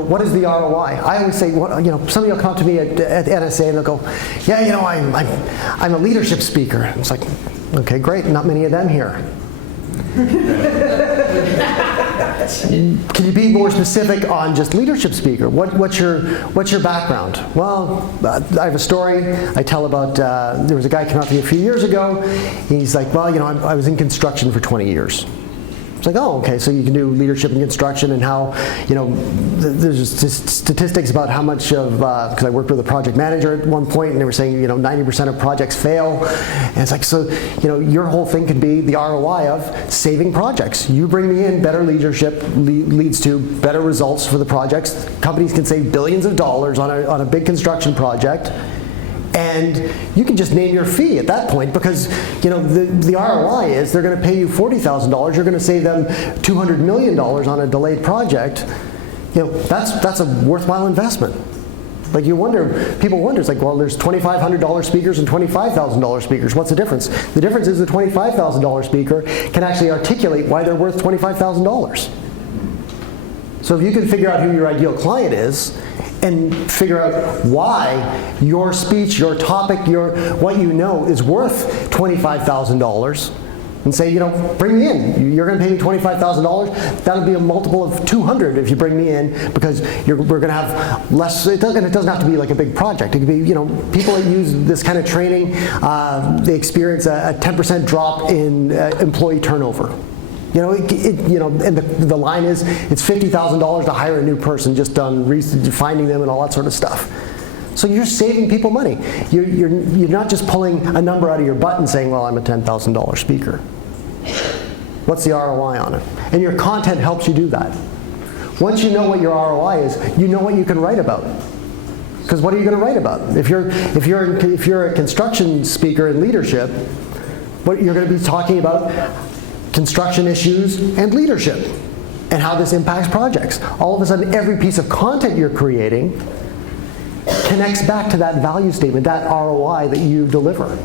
what is the ROI? I always say, somebody will come up to me at NSA and they'll go, yeah, I'm a leadership speaker. It's like, okay, great, not many of them here. Can you be more specific on just leadership speaker? What's your background? Well, I have a story I tell about, there was a guy came up to me a few years ago. He's like, well, I was in construction for 20 years. It's like, oh, okay, so you can do leadership in construction and how, there's statistics about how much of, because I worked with a project manager at one point and they were saying, 90% of projects fail. And it's like, so, your whole thing could be the ROI of saving projects. You bring me in, better leadership leads to better results for the projects. Companies can save billions of dollars on a big construction project. And you can just name your fee at that point because the ROI is they're going to pay you $40,000. You're going to save them $200 million on a delayed project. That's a worthwhile investment. Like people wonder, it's like, well, there's $2,500 speakers and $25,000 speakers. What's the difference? The difference is the $25,000 speaker can actually articulate why they're worth $25,000. So if you can figure out who your ideal client is, and figure out why your speech, your topic, what is worth $25,000, and say, bring me in. You're going to pay me $25,000. That'll be a multiple of 200 if you bring me in, because we're going to have less. It doesn't have to be like a big project. It could be, people that use this kind of training, they experience a 10% drop in employee turnover. And the line is, it's $50,000 to hire a new person just on finding them and all that sort of stuff. So you're saving people money. You're not just pulling a number out of your butt and saying, well, I'm a $10,000 speaker. What's the ROI on it? And your content helps you do that. Once you know what your ROI is, you know what you can write about. Because what are you going to write about? If you're a construction speaker in leadership, what you're going to be talking about construction issues and leadership and how this impacts projects. All of a sudden, every piece of content you're creating connects back to that value statement, that ROI that you deliver.